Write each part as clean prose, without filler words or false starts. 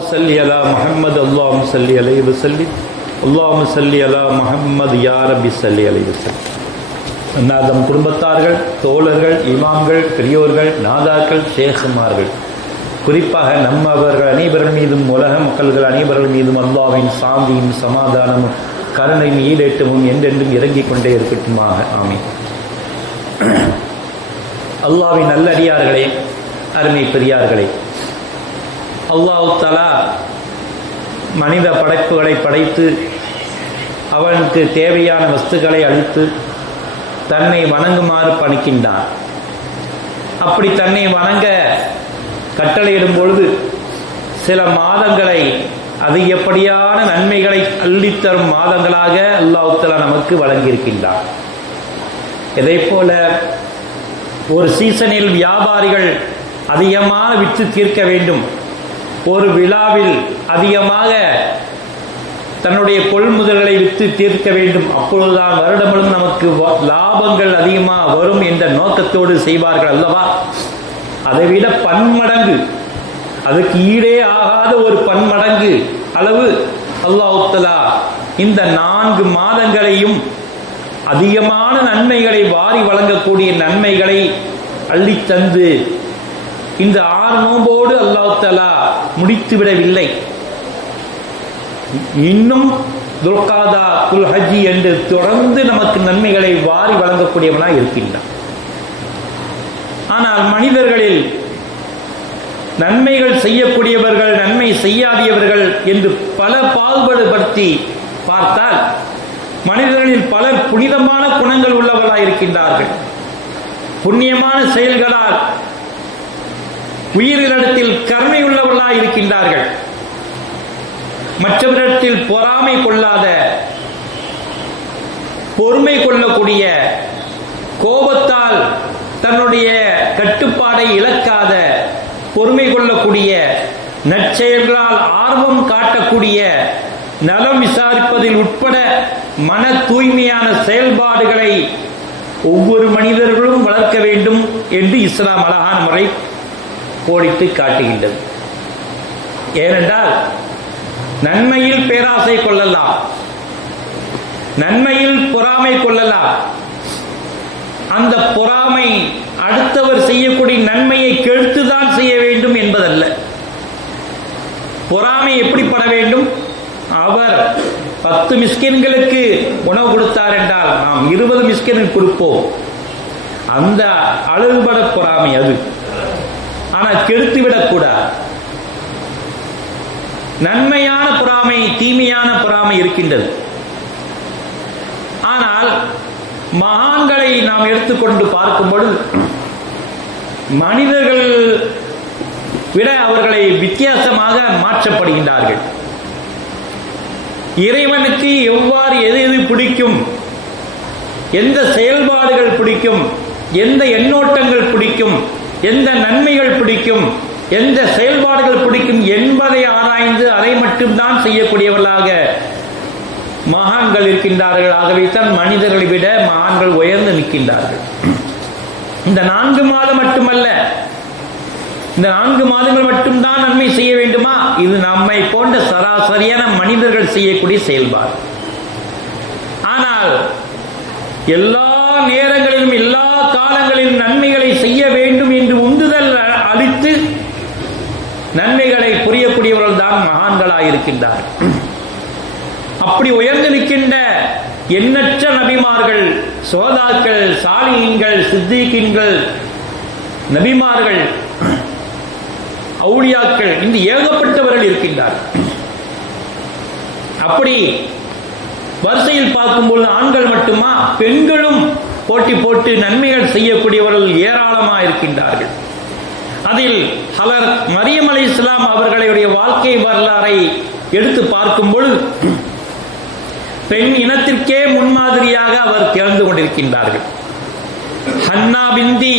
صلي على محمد اللهم صل عليه وسلم اللهم صل على محمد يا ربي صل عليه وسلم. நாதம் குடும்பத்தார்கள், தோழர்கள், இமாம்கள், பெரியோர்கள், நாதாக்கள், ஷேகுமார்கள், குறிப்பாக நம்மவர்கள் அனைவர்கள் மீதும் உலக மக்கள்கள் அனைவர்கள் மீதும் அல்லாஹ்வின் சாந்தியும் சமாதானமும் கருணையும் ஈடேற்றமும் என்றென்றும் இறங்கிக் கொண்டே இருக்கட்டுமாக. ஆமீன். அல்லாஹ்வின் நல்லடியார்களே, அருமை பெரியார்களே, அல்லாஹ் தஆலா மனித படைப்புகளை படைத்து அவனுக்கு தேவையான வஸ்துக்களை அளித்து தன்னை வணங்குமாறு பணிக்கின்றான். அப்படி தன்னை வணங்க கட்டளையிடும் பொழுது சில மாதங்களை அதிகப்படியான நன்மைகளை அள்ளித்தரும் மாதங்களாக அல்லாஹ் தஆலா நமக்கு வழங்கியிருக்கின்றான். இதே போல ஒரு சீசனில் வியாபாரிகள் அதிகமாக விற்று தீர்க்க வேண்டும், ஒரு விழாவில் அதிகமாக தன்னுடைய கொள்முதல்களை விற்று தீர்க்க வேண்டும், அப்பொழுதுதான் வருடமும் நமக்கு லாபங்கள் அதிகமாக வரும் என்ற நோக்கத்தோடு செய்வார்கள் அல்லவா? அதைவிட பன்மடங்கு, அதுக்கு ஈடே ஆகாத ஒரு பன்மடங்கு அளவு அல்லாஹ் தஆலா இந்த 4 மாதங்களையும் அதிகமான நன்மைகளை வாரி வழங்கக்கூடிய நன்மைகளை அள்ளித்தந்து இந்த 6 நோம்போடு அல்லாஹ் தஆலா முடித்து விடவில்லை. இன்னும் துல்காதா, குல்ஹஜ்ஜி என்று தொடர்ந்து நமக்கு நன்மைகளை வாரி வழங்கக்கூடியவனாக இருக்கின்றான். ஆனால் மனிதர்களில் நன்மைகள் செய்யக்கூடியவர்கள், நன்மை செய்யாதவர்கள் என்று பல பாகுபாடுபடுத்தி பார்த்தால் மனிதர்களில் பலர் புனிதமான குணங்கள் உள்ளவர்களாக இருக்கின்றார்கள். புண்ணியமான செயல்களால் உயிர்களிடத்தில் கருணை உள்ளவர்களாக இருக்கின்றார்கள். மற்றவரிடத்தில் பொறாமை கொள்ளாத, பொறுமை கொள்ளக்கூடிய, கோபத்தால் தன்னுடைய கட்டுப்பாடை இழக்காத, பொறுமை கொள்ளக்கூடிய, நற்செயல்களால் ஆர்வம் காட்டக்கூடிய, நலம் விசாரிப்பதில் உட்பட மன தூய்மையான செயல்பாடுகளை ஒவ்வொரு மனிதர்களும் வளர்க்க வேண்டும் என்று இஸ்லாம் அழகான முறை கோடிட்டு காட்டுகின்றது. ஏனென்றால் நன்மையில் பேராசை கொள்ளலாம், நன்மையில் பொறாமை கொள்ளலாம். அந்த பொறாமை அடுத்தவர் செய்யக்கூடிய நன்மையை கெடுத்துதான் செய்ய வேண்டும் என்பதல்ல. பொறாமை எப்படிப்பட வேண்டும்? அவர் 10 மிஸ்கின்களுக்கு உணவு கொடுத்தார் என்றால் நாம் 20 மிஸ்கினுக்கு கொடுப்போம். அந்த அளவுபட பொறாமை அது. ஆனால் கெடுத்துவிடக்கூடாது. நன்மையான பொறாமை, தீமையான பொறாமை இருக்கின்றது. ஆனால் மகான்களை நாம் எடுத்துக்கொண்டு பார்க்கும்பொழுது மனிதர்கள் விட அவர்களை வித்தியாசமாக மாற்றப்படுகின்றார்கள். இறைவனுக்கு எவ்வாறு எது பிடிக்கும், எந்த செயல்பாடுகள் பிடிக்கும், எந்த எண்ணோட்டங்கள் பிடிக்கும், எந்த நன்மைகள் பிடிக்கும், எந்த செயல்பாடுகள் பிடிக்கும் என்பதை ஆராய்ந்து அதை மட்டும்தான் செய்யக்கூடியவர்களாக மகான்கள் இருக்கின்றார்கள். ஆகவே தான் மனிதர்களை விட மகான்கள் உயர்ந்து நிற்கின்றார்கள். இந்த 4 மாதம் மட்டுமல்ல, இந்த 4 மாதங்கள் மட்டும்தான் நன்மை செய்ய வேண்டுமா? இது நம்மை போன்ற சராசரியான மனிதர்கள் செய்யக்கூடிய செயல்பாடு. ஆனால் எல்லா நேரங்களிலும் எல்லா காலங்களிலும் நன்மைகளை செய்ய வேண்டும் என்று உந்துதல் அளித்து நன்மைகளை புரியக்கூடியவர்கள் தான் மகான்களாக இருக்கின்றார்கள். அப்படி உயர்ந்து நிற்கின்ற எண்ணற்ற நபிமார்கள், சோதாக்கள், சாலிஹீன்கள், சித்திகீன்கள், நபிமார்கள், அவுலியாக்கள், இந்த ஏகப்பட்டவர்கள் இருக்கின்றார்கள். அப்படி வரிசையில் பார்க்கும்போது ஆண்கள் மட்டுமா, பெண்களும் போட்டி போட்டு நன்மைகள் செய்யக்கூடியவர்கள் ஏராளமாக இருக்கின்றார்கள். அதில் ஹலரத் மரியம் அலைஹிஸ்ஸலாம் அவர்களுடைய வாழ்க்கை வரலாறை எடுத்து பார்க்கும்போது பெண் இனத்திற்கே முன்மாதிரியாக அவர் திகழ்ந்து கொண்டிருக்கின்றார்கள். ஹன்னா பிந்தி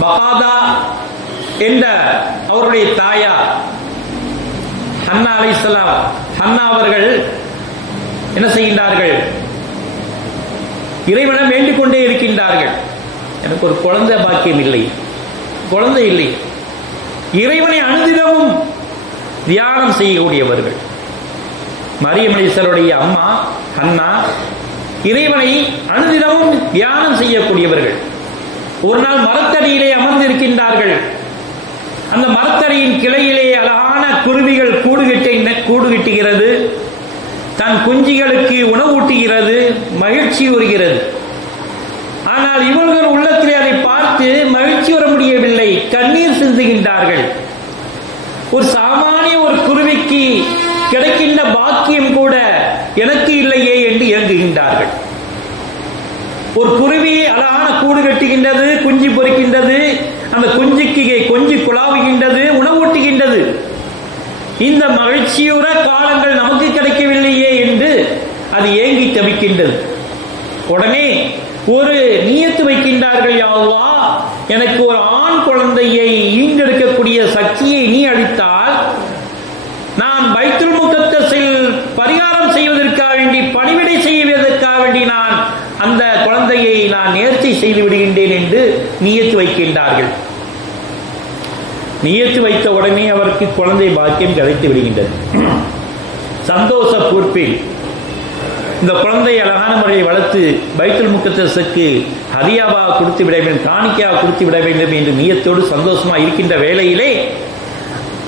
பகாதா என்ற அவருடைய தாயார் ஹன்னா அலைஹிஸ்ஸலாம், ஹன்னா அவர்கள் என்ன செய்கின்றார்கள்? இறைவனை வேண்டிக் கொண்டே இருக்கின்றார்கள். எனக்கு ஒரு குழந்தை பாக்கியம் இல்லை, குழந்தை இல்லை. இறைவனை அனுதினமும் தியானம் செய்யக்கூடியவர்கள். மரியம் அலைஹிஸ்ஸலாமுடைய அம்மா ஹன்னா இறைவனை அனுதினமும் தியானம் செய்யக்கூடியவர்கள். ஒரு நாள் மரத்தடியிலே அமர்ந்திருக்கின்றார்கள். அந்த மரத்தடியின் கிளையிலே அழகான குருவிகள் கூடு கட்டுகிறது, தன் குஞ்சுகளுக்கு உணவூட்டுகிறது, மகிழ்ச்சி உறுகிறது. ஆனால் இவர்கள் உள்ளத்திலே அதை பார்த்து மகிழ்ச்சி வர முடியவில்லை, கண்ணீர் சிந்துகின்றார்கள். ஒரு சாமானிய ஒரு குருவிக்கு கிடைக்கின்ற பாக்கியம் கூட எனக்கு இல்லையே என்று இயங்குகின்றார்கள். ஒரு குருவி அழகான கூடு கட்டுகின்றது, குஞ்சு பொறிக்கின்றது, அந்த குஞ்சுக்கு கொஞ்சி குழாவுகின்றது, உணவூட்டுகின்றது. இந்த மகிழ்ச்சியுற காலங்கள் நமக்கு கிடைக்கவில்லையே என்று அது ஏங்கி தவிக்கின்றது. உடனே ஒரு நியத்து வைக்கின்றார்கள், யா அல்லாஹ், எனக்கு ஒரு ஆண் குழந்தையை ஈண்டெடுக்கக்கூடிய சக்தியை நீ அளித்தால் நான் பைத்துல் முகத்தஸில் பரிகாரம் செய்வதற்காக வேண்டி, பணிவிடை செய்வதற்காக வேண்டி நான் அந்த குழந்தையை நான் நேர்ச்சி செய்து விடுகின்றேன் என்று நியத்து வைக்கின்றார்கள். நியத்து வைத்த உடனே அவருக்கு குழந்தை பாக்கியம் கிடைத்து விடுகின்றது. சந்தோஷ பூர்ப்பில் இந்த குழந்தை அழகான முறையை வளர்த்து பைத்துல் முகத்தஸுக்கு ஹதியாவாக கொடுத்து விட வேண்டும், காணிக்கையாக கொடுத்து விட வேண்டும் என்று நியத்தோடு சந்தோஷமாக இருக்கின்ற வேளையிலே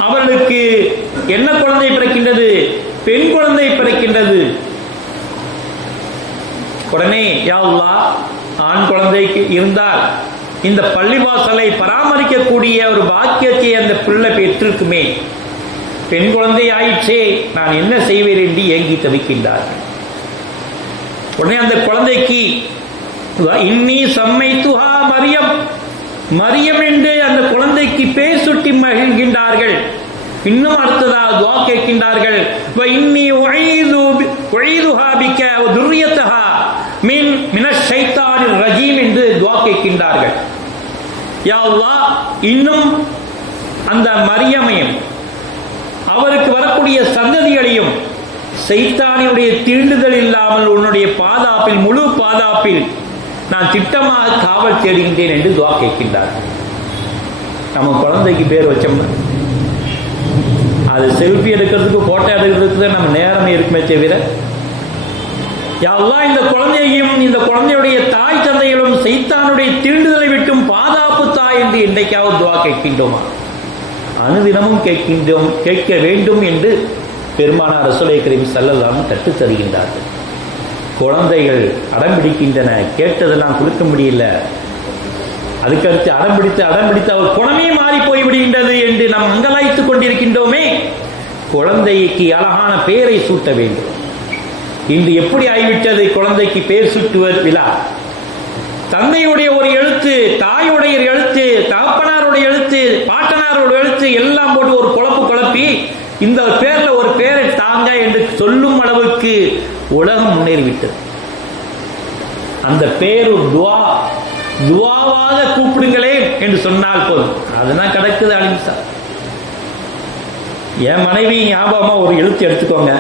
அவர்களுக்கு என்ன குழந்தை பிறக்கின்றது? பெண் குழந்தை பிறக்கின்றது. உடனே யா அல்லாஹ், ஆண் குழந்தைக்கு இருந்தால் இந்த பள்ளிவாசலை பராமரிக்கக்கூடிய ஒரு பாக்கியத்தை அந்த பிள்ளை பெற்றிருக்குமே, பெண் குழந்தை ஆயிற்றே, நான் என்ன செய்வேன் என்று ஏங்கி தவிக்கின்றார்கள். உடனே அந்த குழந்தைக்கு இன்னி சம்மைத்துஹா மரியம், மரியம் என்று அந்த குழந்தைக்கு பேர் சுட்டி மகிழ்கின்றார்கள். இன்னும் அடுத்ததாக துஆ கேட்கின்றார்கள், இன்னி உஈதுஹா பிக வ துர்ரியத்தஹா மினஷ் ஷைத்தானிர் ரஜீம் என்று துஆ கேட்கின்றார்கள். யா அல்லாஹ், இன்னும் அந்த மரியமையும் அவருக்கு வரக்கூடிய சந்ததிகளையும் சைத்தானியுடைய தீண்டுதல் இல்லாமல் உன்னுடைய பாதுகாப்பில், முழு பாதுகாப்பில் நான் திட்டமாக காவல் தேடுகின்றேன் என்று துஆ கேட்கின்றார்கள். நம்ம குழந்தைக்கு பேர் வச்சோம்னா அது செல்ஃபி எடுக்கிறதுக்கு, போட்டோ எடுக்கிறதுக்கு நம்ம நேரம் இருக்குமே தவிர, யா அல்லாஹ், இந்த குழந்தையையும் இந்த குழந்தையுடைய தாய் தந்தைகளும் சைத்தானுடைய தீண்டுதலை விட்டும் பாதுகாப்பு தாய் என்று இன்றைக்காவது துஆ கேட்கின்றோமா? அனுதினமும் கேட்க வேண்டும் என்று பெருமானார் ரசூலுல்லாஹி கரீம் ஸல்லல்லாஹு அலைஹி வஸல்லம் கற்றுத் தருகின்றார்கள். குழந்தைகள் அடம்பிடிக்கின்றன, கேட்டதெல்லாம் கொடுக்க முடியல, அதுக்கடுத்து அடம்பிடித்து அவர் குணமே மாறி போய்விடுகின்றது என்று நாம் அங்கலாய்த்துக் கொண்டிருக்கின்றோமே. குழந்தைக்கு அழகான பெயரை சூட்ட வேண்டும். இன்று எப்படி ஆகிவிட்டது குழந்தைக்கு பெயர் சூட்டுவது விழா? தந்தையுடைய ஒரு எழுத்து, தாயுடைய எழுத்து, தகப்பனாருடைய எழுத்து, பாட்டனாருடைய எழுத்து எல்லாம் போட்டு ஒரு குழப்பி இந்த பேர்ல ஒரு பேரை தாங்க என்று சொல்லும் அளவுக்கு உலகம் முன்னேறிவிட்டது. அந்த பேர் ஒரு துவாவாக கூப்பிடுங்களே என்று சொன்னால் போதும், அதெல்லாம் கிடக்குது அலிம்சா. என் மனைவி ஞாபகமா ஒரு எழுத்து எடுத்துக்கோங்க,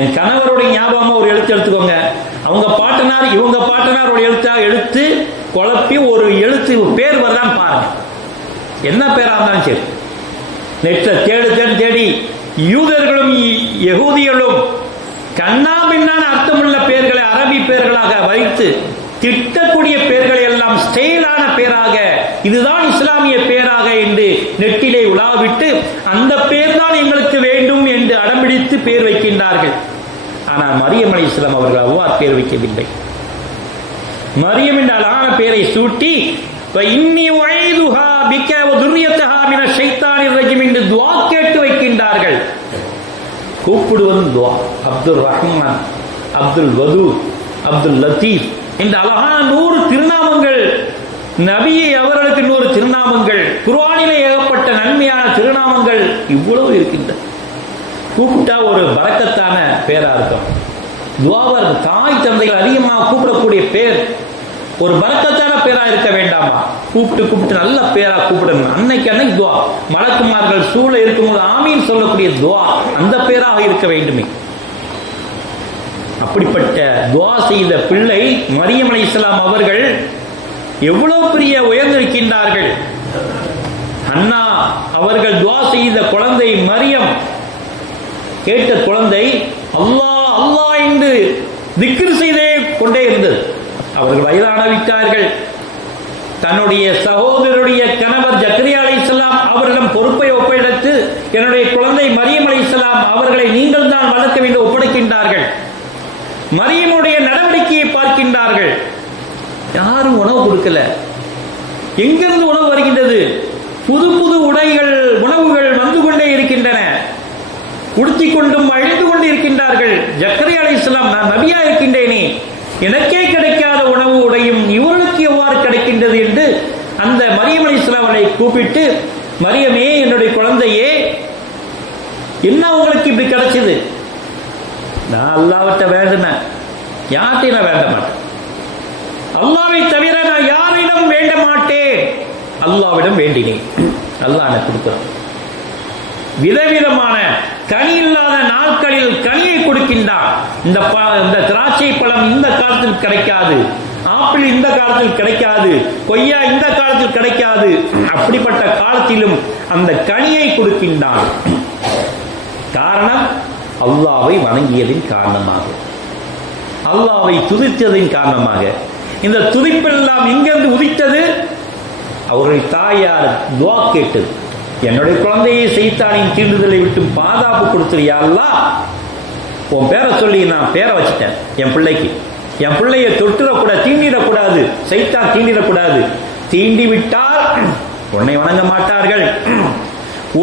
என் கணவருடைய ஞாபகமா ஒரு எழுத்து எடுத்துக்கோங்க, அவங்க பாட்டனார் இவங்க பாட்டனார் ஒரு எழுத்து குழப்பி ஒரு எழுத்து பேர் வரதான் பாருங்க. என்ன பேரா இருந்தாலும் சரி, நெற்ற தேடி யூதர்களும் யகூதிகளும் கண்ணா பின்னான அர்த்தமுள்ள பெயர்களை அரபி பெயர்களாக வைத்து திட்டக்கூடிய பெயர்களை எல்லாம் ஸ்டைலான பெயராக, இதுதான் இஸ்லாமிய பெயராக என்று நெட்டிலே உலாவிட்டு அந்த பெயர் தான் எங்களுக்கு வேண்டும் என்று அடம்பிடித்து பெயர் வைக்கின்றார்கள். ஆனால் மரியம் அலைஹிஸ்ஸலாம் அவர்கள் அவ்வாறு பெயர் வைக்கவில்லை. மரியம் என்ற அழகான பெயரை சூட்டி இன்னி உஈதுஹா பிக வ துர்ரியத்தஹா மினஷ் ஷைத்தானிர் ரஜீம் என்று துஆ கேட்டு வைக்கின்றார்கள். கூப்பிடுவதும் துஆ. அப்துல் ரஹ்மான், அப்துல் வதூத், அப்துல் லத்தீப் இந்த அழகான 100 திருநாமங்கள், நபியை அவர்களுக்கு 100 திருநாமங்கள், குர்ஆனிலே ஏகப்பட்ட நன்மையான திருநாமங்கள் இவ்வளவு இருக்கின்றன. கூப்பிட்டா ஒரு பரக்கத்தான பேரா இருக்கும். துஆவர் தாய் தந்தைகள் அதிகமாக கூப்பிடக்கூடிய பேர் ஒரு பரக்கத்தான பேரா இருக்க வேண்டாமா? கூப்பிட்டு நல்ல பேரா கூப்பிடணும். அன்னைக்கு துஆ, மலக்குமார்கள் சூழ இருக்கும்போது ஆமீன் சொல்லக்கூடிய துஆ அந்த பேராக இருக்க வேண்டுமே. அப்படிப்பட்ட துஆ செய்த பிள்ளை மரியம் அலைஹிஸ்ஸலாம் அவர்கள் எவ்வளவு பெரிய உயர்ந்திருக்கின்றார்கள். அண்ணா அவர்கள் துஆ செய்த குழந்தை மரியம் கேட்ட குழந்தை அல்லாஹ் அல்லாஹ் என்று திக்ர் செய்தே கொண்டே இருந்தது. அவர்கள் வயதான விட்டார்கள். தன்னுடைய சகோதரருடைய கணவர் ஜக்கரியா அலைஹிஸ்ஸலாம் அவரிடம் பொறுப்பை ஒப்படைத்து என்னுடைய குழந்தை மரியம் அலைஹிஸ்ஸலாம் அவர்களை நீங்கள் தான் வளர்க்க வேண்டும் ஒப்படைக்கின்றார்கள். மரியமுடைய நடவடிக்கையை பார்க்கின்றார்கள். யாரும் உணவு கொடுக்கல. எங்கிருந்து உணவு வருகின்றது? புது புது உடைகள் உணவுகள் வந்து கொண்டே இருக்கின்றன. உடுத்திக் கொண்டும் அழிந்து கொண்டு இருக்கின்றார்கள். ஜக்கரியா அலைஹிஸ்ஸலாம், நான் நபியா இருக்கின்றேனே, எனக்கே கிடைக்காத உணவு உடையும் இவர்களுக்கு எவ்வாறு கிடைக்கின்றது என்று அந்த மரியம் அலைஹிஸ்ஸலாம் அவரை கூப்பிட்டு, மரியமே, என்னுடைய குழந்தையே, என்ன உங்களுக்கு இப்படி கிடைச்சது? நான் அல்லாஹ்விட்ட வேண்டினேன், யார்கிட்டையும் நான் வேண்ட மாட்டேன். அல்லாஹ்வை தவிர நான் யாரிடம் வேண்ட மாட்டேன். அல்லாஹ்விடம் வேண்டினேன். அல்லாஹ் எனக்கு கொடுக்கிறான். விதவிதமான கனி இல்லாத நாட்களில் கனியை கொடுக்கின்றான். இந்த திராட்சை பழம் இந்த காலத்தில் கிடைக்காது, ஆப்பிள் இந்த காலத்தில் கிடைக்காது, கொய்யா இந்த காலத்தில் கிடைக்காது. அப்படிப்பட்ட காலத்திலும் அந்த கனியை கொடுக்கின்றான். காரணம், அல்லாஹ்வை வணங்கியதின் காரணமாக, அல்லாஹ்வை துதித்ததின் காரணமாக. இந்த துதிப்பெல்லாம் எங்கிருந்து உதித்தது? அவருடைய தாயார் துஆ கேட்டது. என்னுடைய குழந்தையை சைத்தானின் தீண்டுதலை விட்டு பாதுகாப்பு கொடுத்துறியா அல்லாஹ்? உன் பேரை சொல்லி நான் பேரை வச்சுட்டேன் என் பிள்ளைக்கு. என் பிள்ளைய தொட்டுறக்கூடாது, தீண்டிடக்கூடாது, சைத்தான் தீண்டிடக்கூடாது. தீண்டி விட்டால் உன்னை வணங்க மாட்டார்கள்,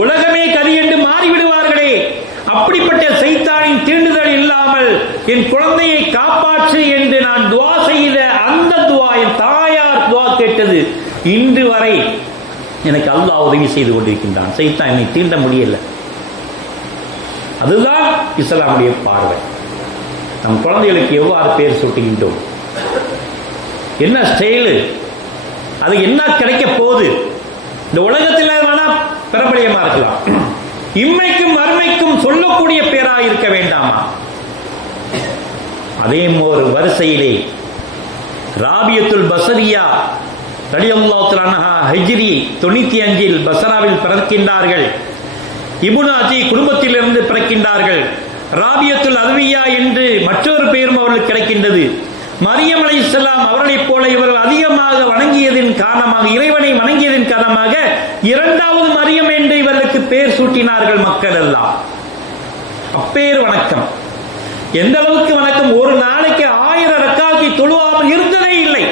உலகமே கதி என்று மாறிவிடுவார்களே. அப்படிப்பட்ட சைத்தானின் தீண்டுதல் இல்லாமல் என் குழந்தையை காப்பாற்று என்று நான் துஆ செய்த அந்த துஆ, என் தாயார் துஆ கேட்டது, இன்று வரை எனக்கு அல்லாஹ் உதவி செய்து கொண்டிருக்கின்றான். சைத்தான் என்னை தீண்ட முடியல. அதுதான் இஸ்லாமுடைய பார்வை. நம் குழந்தைகளுக்கு எவ்வாறு பெயர் சூட்டுகின்றோம், என்ன ஸ்டைலு, அது என்ன கிடைக்க போகுது? இந்த உலகத்தில் வேணா பிரபலியமா இருக்கலாம், இம்மைக்கும் மறுமைக்கும் சொல்லக்கூடிய பேராக இருக்க வேண்டாமா? அதே ஒரு வரிசையிலே ராபியத்துல் பஸரியா ரலியல்லாஹு அன்ஹா ஹிஜ்ரி 95 பஸ்ராவில் பிறக்கின்றார்கள். இப்னு அதி குடும்பத்திலிருந்து பிறக்கின்றார்கள். ராபியத்துல் அத்வியா என்று மற்றொரு பெயரும் அவர்களுக்கு கிடைக்கின்றது. மரியம் அலைஹிஸ்ஸலாம் அவர்களைப் போல இவர்கள் அதிகமாக வணங்கியதின் காரணமாக, இறைவனை வணங்கியதின் காரணமாக இரண்டாவது மரியம் என்று இவர்களுக்கு பெயர் சூட்டினார்கள் மக்கள் எல்லாம். அப்பேர் வணக்கம். எந்த அளவுக்கு வணக்கம்? ஒரு நாளைக்கு 1000 ரக்காத்தை தொழுவாமல் இருந்ததே இல்லை.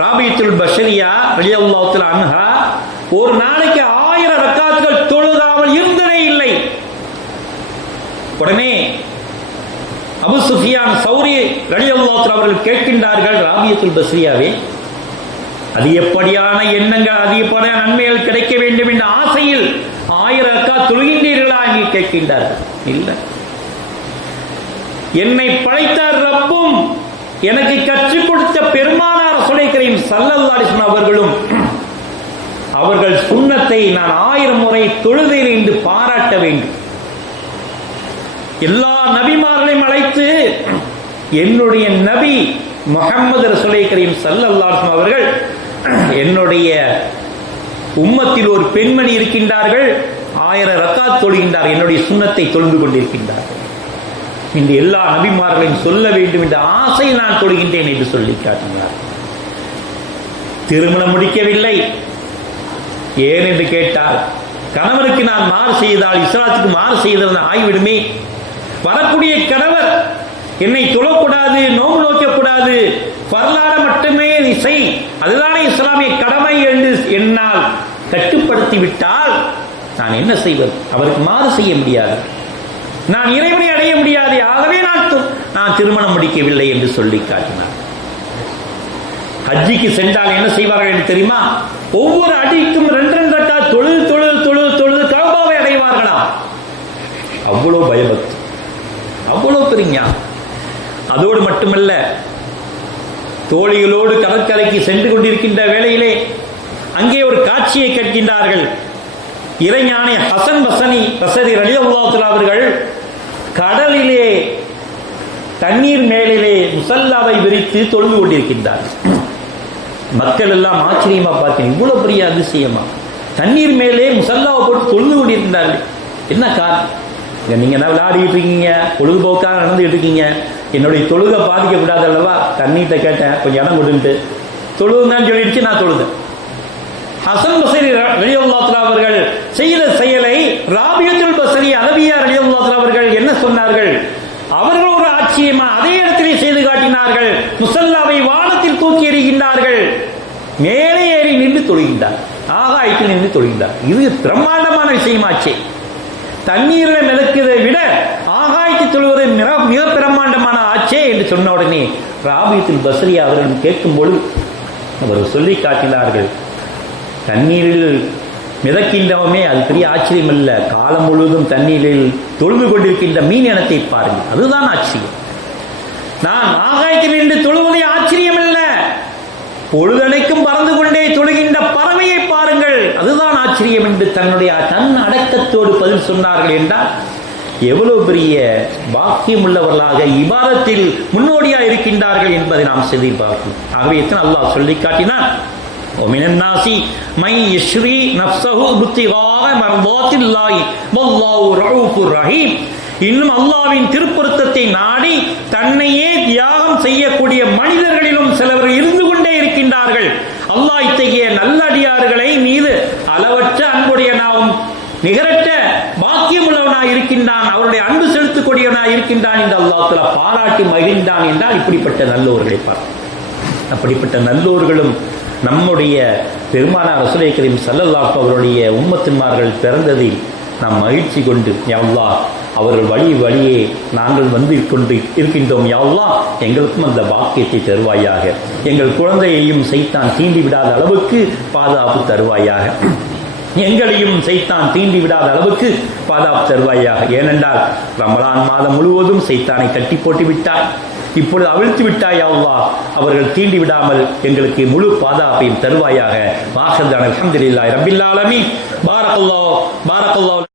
ராபியத்துல் பஸரியா ரலியல்லாஹு அன்ஹா ஒரு நாளைக்கு 1000 ரக்காத்துகள் தொழுகாமல் இருந்ததே இல்லை. உடனே அபு சுஃபியான் சௌரி ரலியல்லாஹு அவர்கள் கேட்கின்றார்கள், ராபியத்துல் பஸரியாவே, அதிகப்படியான எண்ணங்கள், அதிகப்படியான நன்மைகள் கிடைக்க வேண்டும் என்ற ஆசையில் 1000 ரக்காத் தொழுகின்றீர்களா என்று கேட்கின்றார்கள். இல்லை, என்னை படைத்த ரப்பும் எனக்கு கற்றுக் கொடுத்த பெருமானார் ரசூலுல்லாஹி கரீம் ஸல்லல்லாஹு அலைஹி வஸல்லம் அவர்களும் அவர்கள் சுன்னத்தை நான் 1000 முறை தொழுதேன் என்று பாராட்ட வேண்டும். எல்லா நபிமார்களையும் அழைத்து என்னுடைய நபி முஹம்மது ரசூலுல்லாஹி கரீம் ஸல்லல்லாஹு அலைஹி வஸல்லம் அவர்கள், என்னுடைய உம்மத்தில் ஒரு பெண்மணி இருக்கின்றார்கள், 1000 ரக்காத் தொழுகின்றார், என்னுடைய சுன்னத்தை தொழுது கொண்டிருக்கின்றார்கள். இந்த எல்லா நபிமார்களையும் சொல்ல வேண்டும் என்ற ஆசையில் நான் தொழுகின்றேன் என்று சொல்லி காட்டினார். திருமணம் முடிக்கவில்லை. ஏன் என்று கேட்டால், கணவருக்கு நான் மாறு செய்தால், இஸ்லாத்துக்கு மாறு செய்தது ஆகிவிடுமே. வரக்கூடிய கணவர் என்னை தொழக்கூடாது, நோம்பு நோக்கக்கூடாது, வரலாறு மட்டுமே செய், அதுதானே இஸ்லாமிய கடமை என்று என்னால் கட்டுப்படுத்தி விட்டால் நான் என்ன செய்வது? அவருக்கு மாறு செய்ய முடியாது, நான் இறைவனை அடைய முடியாது. ஆகவே நான் திருமணம் முடிக்கவில்லை என்று சொல்லி காட்டினார். ஹஜ்ஜிக்கு சென்றால் என்ன செய்வார்கள் என்று தெரியுமா? ஒவ்வொரு அடிக்கும் 2 ரக்காத் தொழுது தொழுது தொழுது தொழுது கஅபாவை அடைவார்களாம். அவ்வளவு பயபக்தி, அவ்வளவு பெரிய. அதோடு மட்டுமல்ல, தோழிகளோடு கடற்கரைக்கு சென்று கொண்டிருக்கின்ற வேளையிலே அங்கே ஒரு காட்சியை கேட்கின்றார்கள். இறைஞானி ஹசன் பஸரி ரலியல்லாஹு அன்ஹு அவர்கள் கடலிலே தண்ணீர் மேலிலே முசல்லாவை விரித்து தொழுது கொண்டிருக்கின்றார்கள். மக்கள் எல்லாம் ஆச்சரியமா பார்த்தேன், இவ்வளவு பெரிய அதிசயமா? தண்ணீர் மேலே முசல்லாவை போட்டு தொழுது கொண்டிருக்கின்றார்கள். என்ன காரணம்? நீங்கள் என்ன விளையாடிட்டு இருக்கீங்க, பொழுதுபோக்காக நடந்துகிட்டு இருக்கீங்க, என்னுடைய தொழுகை பாதிக்கக்கூடாது அல்லவா, தண்ணீர்கிட்ட கேட்டேன் கொஞ்சம் இடம் கொடுன்ட்டு, தொழுகுங்கன்னு சொல்லிடுச்சு, நான் தொழுதேன். ஹசன் பஸ்ரி ரலியல்லாஹு தஆலா அவர்கள் செய்த செயலை ராபியத்துல் பஸ்ரி அலவியா ரலியல்லாஹு தஆலா அவர்கள் என்ன சொன்னார்கள்? அவர்கள் ஒரு ஆச்சரியமா அதே இடத்திலே செய்து காட்டினார்கள். முசல்லாவை வானத்தில் தூக்கி எறிகின்றார்கள், மேலே ஏறி நின்று தொழுகின்றார், ஆகாயத்தில் நின்று தொழுகின்றார். இது பிரம்மாண்டமான விஷயமாச்சே. தண்ணீரில் மிதக்கிறதை விட ஆகாயத்தில் தொழுவது மிக பிரம்மாண்டமான ஆச்சே என்று சொன்ன உடனே ராபியத்துல் பஸ்ரி அவர்களிடம் கேட்கும் பொழுது அவர் சொல்லி காட்டினார்கள், தண்ணீரில் மிதக்கின்றவமே அது பெரிய ஆச்சரியம் அல்ல, காலம் முழுவதும் தண்ணீரில் தொழுது கொண்டிருக்கின்ற மீன் இனத்தை பாருங்கள், அதுதான் ஆச்சரியம். நான் ஆகாயத்தில் நின்று தொழுவதே ஆச்சரியம் அல்ல, பொழுதனைக்கும் பறந்து கொண்டே தொழுகின்ற பறவையை பாருங்கள், அதுதான் ஆச்சரியம் என்று தன்னுடைய தன் அடக்கத்தோடு பதில் சொன்னார்கள் என்றால் எவ்வளவு பெரிய பாக்கியம் உள்ளவர்களாக இபாதத்தில் முன்னோடியாக இருக்கின்றார்கள் என்பதை நாம் செய்தி பார்க்கிறோம். ஆகவே எத்தனை அல்லாஹ் சொல்லி காட்டினார், ومن الناس من يشري نفسه ابتغاء مرضات الله والله رؤوف رحيم. இன்னும் அல்லாஹ்வின் திருப்பொருத்தத்தை நாடி தன்னையே தியாகம் செய்யக்கூடிய மனிதர்களிலும் சிலர் இருந்து கொண்டே இருக்கின்றார்கள். அல்லாஹ் இத்தகைய நல்லடியார்களை மீது அளவற்ற அன்புடையனாகவும் நிகரற்ற பாக்கியம் உள்ளவனாய் இருக்கின்றான், அவருடைய அன்பு செலுத்தக்கூடியவனாய் இருக்கின்றான் என்று அல்லாஹ் தஆலா பாராட்டி மகிழ்ந்தான் என்றால் இப்படிப்பட்ட நல்லோர்களை பார். அப்படிப்பட்ட நல்லோர்களும் நம்முடைய பெருமானார் ரசூலுல்லாஹி கரீம் ஸல்லல்லாஹு அவருடைய உம்மத்தின்மார்கள் பிறந்ததில் நாம் மகிழ்ச்சி கொண்டு, யா அல்லாஹ் அவர்கள் வழியே நாங்கள் வந்து கொண்டு இருக்கின்றோம், யா அல்லாஹ் எங்களுக்கும் அந்த பாக்கியத்தை தருவாயாக, எங்கள் குழந்தையையும் சைத்தான் தீண்டி விடாத அளவுக்கு பாதுகாப்பு தருவாயாக, எங்களையும் சைத்தான் தீண்டி விடாத அளவுக்கு பாதுகாப்பு தருவாயாக. ஏனென்றால் ரமலான் மாதம் முழுவதும் சைத்தானை கட்டி போட்டு விட்டாய், இப்பொழுது அவிழ்த்து விட்டாய் அல்லாஹ், அவர்கள் தீண்டி விடாமல் எங்களுக்கு முழு பாதுகாப்பையும் தருவாயாக. வாஹிர் அல்ஹம்துலில்லாஹி ரப்பில் ஆலமீன். பாரக்கல்லாஹு